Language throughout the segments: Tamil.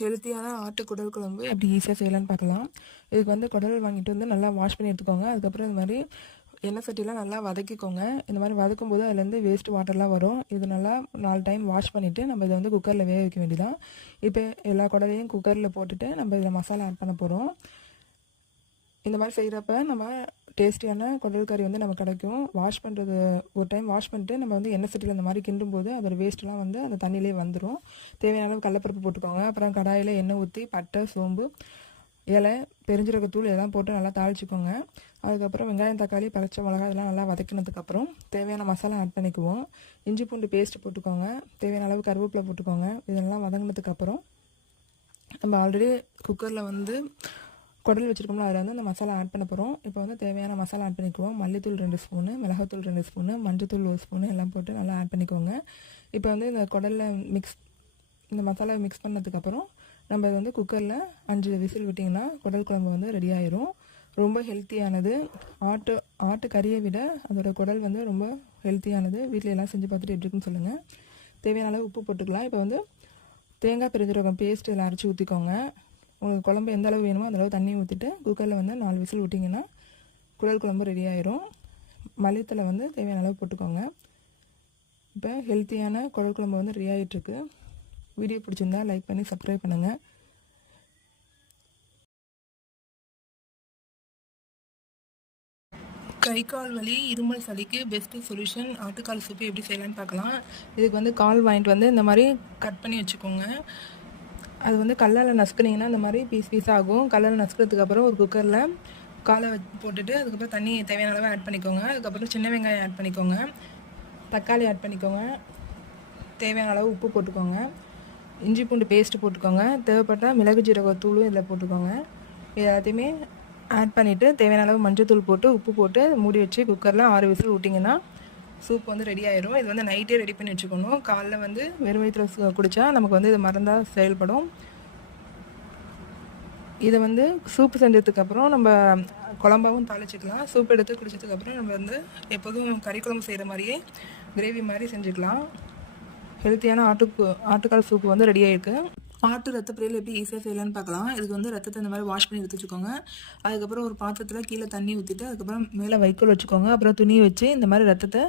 ஹெல்த்தியான ஆட்டு குடல் குழம்பு எப்படி ஈஸியாக செய்யலான்னு பார்க்கலாம். இதுக்கு வந்து குடல் வாங்கிட்டு வந்து நல்லா வாஷ் பண்ணி எடுத்துக்கோங்க. அதுக்கப்புறம் இந்த மாதிரி எண்ணெய் சட்டிலாம் நல்லா வதக்கிக்கோங்க. இந்த மாதிரி வதக்கும் போது அதுலேருந்து வேஸ்ட் வாட்டர்லாம் வரும். இது நல்லா 4 டைம் வாஷ் பண்ணிவிட்டு நம்ம இதை வந்து குக்கரில் வேக வைக்க வேண்டியதான். இப்போ எல்லா குடலையும் குக்கரில் போட்டுட்டு நம்ம இதில் மசாலா ஆட் பண்ண போகிறோம். இந்த மாதிரி செய்கிறப்ப நம்ம டேஸ்டியான குடல் கறி வந்து நமக்கு கிடைக்கும். வாஷ் பண்ணுறது ஒரு டைம் வாஷ் பண்ணிட்டு நம்ம வந்து எண்ணெய் சட்டியில் இந்த மாதிரி கிண்டும் போது அதோட வேஸ்ட்லாம் வந்து அந்த தண்ணியிலே வந்துடும். தேவையான அளவு கடலப்பருப்பு போட்டுக்கோங்க. அப்புறம் கடாயில் எண்ணெய் ஊற்றி பட்டை, சோம்பு, இலை, பெருஞ்சீரகத்தூள் இதெல்லாம் போட்டு நல்லா தாளிச்சிக்கோங்க. அதுக்கப்புறம் வெங்காயம், தக்காளி, பச்சை மிளகாய் இதெல்லாம் நல்லா வதக்கினதுக்கப்புறம் தேவையான மசாலா ஆட் பண்ணிக்குவோம். இஞ்சி பூண்டு பேஸ்ட் போட்டுக்கோங்க. தேவையான அளவு கருவேப்பிலை போட்டுக்கோங்க. இதெல்லாம் வதங்கினதுக்கப்புறம் நம்ம ஆல்ரெடி குக்கரில் வந்து குடல் வச்சுருக்கோம்னா அதில் வந்து அந்த மசாலா ஆட் பண்ண போகிறோம். இப்போ வந்து தேவையான மசாலா ஆட் பண்ணிக்குவோம். மல்லித்தூள் 2 ஸ்பூனு, மிளகாத்தூள் 2 ஸ்பூனு, மஞ்சத்தூள் 1 ஸ்பூனு எல்லாம் போட்டு நல்லா ஆட் பண்ணிக்கோங்க. இப்போ வந்து இந்த குடலில் இந்த மசாலாவை மிக்ஸ் பண்ணதுக்கப்புறம் நம்ம இதை வந்து குக்கரில் 5 விசில் விட்டிங்கன்னா குடல் குழம்பு வந்து ரெடி ஆயிரும். ரொம்ப ஹெல்த்தியானது. ஆட்டு கறியை விட அதோட குடல் வந்து ரொம்ப ஹெல்த்தியானது. வீட்டில் எல்லாம் செஞ்சு பார்த்துட்டு எப்படி இருக்குன்னு சொல்லுங்கள். தேவையான அளவு உப்பு போட்டுக்கலாம். இப்போ வந்து தேங்காய் பெருஞ்சீரகம் பேஸ்ட் எல்லாம் அரைச்சி ஊற்றிக்கோங்க. உங்களுக்கு குழம்பு எந்த அளவு வேணுமோ அந்தளவு தண்ணி ஊற்றிட்டு குக்கரில் வந்து 4 விசில் விட்டிங்கன்னா குடல் குழம்பு ரெடி ஆயிரும். மல்லித்தலை வந்து தேவையான அளவு போட்டுக்கோங்க. இப்போ ஹெல்த்தியான குடல் குழம்பு வந்து ரெடி ஆகிட்டுருக்கு. வீடியோ பிடிச்சிருந்தா லைக் பண்ணி சப்ஸ்கிரைப் பண்ணுங்கள். கை கால் வலி, இருமல் சளிக்கு பெஸ்ட்டு சொல்யூஷன் ஆட்டுக்கால் சூப்பு எப்படி செய்யலான்னு பார்க்கலாம். இதுக்கு வந்து கால் வாங்கிட்டு வந்து இந்த மாதிரி கட் பண்ணி வச்சுக்கோங்க. அது வந்து கல்லால் நசுக்குனிங்கன்னா இந்த மாதிரி பீஸ் ஆகும். கல்லால் நசுக்கிறதுக்கப்புறம் ஒரு குக்கரில் காலை போட்டுட்டு அதுக்கப்புறம் தண்ணி தேவையான அளவு ஆட் பண்ணிக்கோங்க. அதுக்கப்புறம் சின்ன வெங்காயம் ஆட் பண்ணிக்கோங்க. தக்காளி ஆட் பண்ணிக்கோங்க. தேவையான அளவு உப்பு போட்டுக்கோங்க. இஞ்சி பூண்டு பேஸ்ட்டு போட்டுக்கோங்க. தேவைப்பட்டால் மிளகு ஜீரகத்தூளும் இதில் போட்டுக்கோங்க. இது எல்லாத்தையுமே ஆட் பண்ணிவிட்டு தேவையான அளவு மஞ்சள் போட்டு உப்பு போட்டு மூடி வச்சு குக்கரில் 6 விசில் விட்டிங்கன்னா சூப் வந்து ரெடி ஆயிரும். இது வந்து நைட்டே ரெடி பண்ணி வச்சுக்கணும். காலைல வந்து வெறும் வயிற்றில் குடித்தா நமக்கு வந்து இது மருந்தாக செயல்படும். இதை வந்து சூப்பு செஞ்சதுக்கப்புறம் நம்ம குழம்பாவும் தாளிச்சிக்கலாம். சூப் எடுத்து குடிச்சதுக்கப்புறம் நம்ம வந்து எப்போதும் கறி குழம்பு செய்கிற மாதிரியே கிரேவி மாதிரி செஞ்சுக்கலாம். ஹெல்த்தியான ஆட்டுக்கால் சூப்பு வந்து ரெடி ஆகிருக்கு. ஆட்டு ரத்த பொரியல் எப்படி ஈஸியாக செய்யலான்னு பார்க்கலாம். இதுக்கு வந்து ரத்தத்தை இந்த மாதிரி வாஷ் பண்ணி எடுத்து வச்சுக்கோங்க. அதுக்கப்புறம் ஒரு பாத்திரத்தில் கீழே தண்ணி ஊற்றிட்டு அதுக்கப்புறம் மேலே வைக்கோல் வச்சுக்கோங்க. அப்புறம் துணி வச்சு இந்த மாதிரி ரத்தத்தை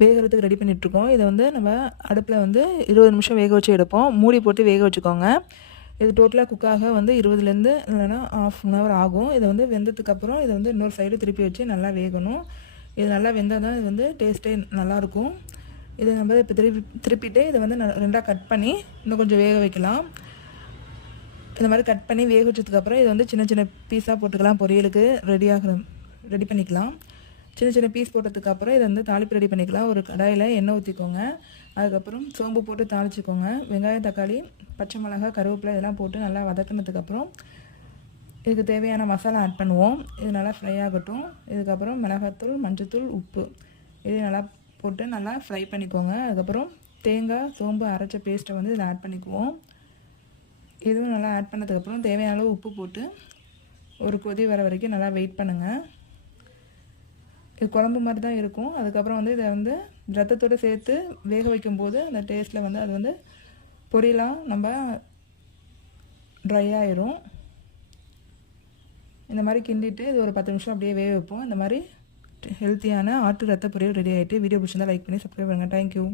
வேகிறதுக்கு ரெடி பண்ணிகிட்ருக்கோம். இதை வந்து நம்ம அடுப்பில் வந்து 20 நிமிஷம் வேக வச்சு எடுப்போம். மூடி போட்டு வேக வச்சுக்கோங்க. இது டோட்டலாக குக்காக வந்து 20லேருந்து இல்லைன்னா ½ அன் ஹவர் ஆகும். இதை வந்து வெந்ததுக்கப்புறம் இதை வந்து இன்னொரு சைடு திருப்பி வச்சு நல்லா வேகணும். இது நல்லா வெந்தால் தான் இது வந்து டேஸ்ட்டே நல்லாயிருக்கும். இதை நம்ம இப்போ திருப்பிட்டு இதை வந்து 2ஆக கட் பண்ணி இன்னும் கொஞ்சம் வேக வைக்கலாம். இந்த மாதிரி கட் பண்ணி வேக வச்சதுக்கப்புறம் இதை வந்து சின்ன சின்ன பீஸாக போட்டுக்கலாம். பொரியலுக்கு ரெடி பண்ணிக்கலாம். சின்ன சின்ன பீஸ் போட்டதுக்கப்புறம் இதை வந்து தாளிப்பு ரெடி பண்ணிக்கலாம். ஒரு கடாயில் எண்ணெய் ஊற்றிக்கோங்க. அதுக்கப்புறம் சோம்பு போட்டு தாளிச்சிக்கோங்க. வெங்காயம், தக்காளி, பச்சை மிளகாய், கருவேப்பிலை இதெல்லாம் போட்டு நல்லா வதக்கினதுக்கப்புறம் இதுக்கு தேவையான மசாலா ஆட் பண்ணுவோம். இது நல்லா ஃப்ரை ஆகட்டும். இதுக்கப்புறம் மிளகாத்தூள், மஞ்சத்தூள், உப்பு இது நல்லா போட்டு நல்லா ஃப்ரை பண்ணிக்கோங்க. அதுக்கப்புறம் தேங்காய், சோம்பு அரைச்ச பேஸ்ட்டை வந்து இதில் ஆட் பண்ணிக்குவோம். இதுவும் நல்லா ஆட் பண்ணதுக்கப்புறம் தேவையான அளவு உப்பு போட்டு ஒரு கொதி வர வரைக்கும் நல்லா வெயிட் பண்ணுங்கள். இது குழம்பு மாதிரி தான் இருக்கும். அதுக்கப்புறம் வந்து இதை வந்து ரத்தத்தோடு சேர்த்து வேக வைக்கும்போது அந்த டேஸ்ட்டில் வந்து அது வந்து பொரியலாம் நம்ம ட்ரை ஆயிரும். இந்த மாதிரி கிண்டிட்டு இது ஒரு 10 நிமிஷம் அப்படியே வேக வைப்போம். இந்த மாதிரி ஹெல்த்தியான ஆட்டு ரத்த பொரியல் ரெடி ஆகிட்டு. வீடியோ பிடிச்சிருந்தா லைக் பண்ணி சப்ஸ்கிரைப் பண்ணுங்கள். தேங்க்யூ.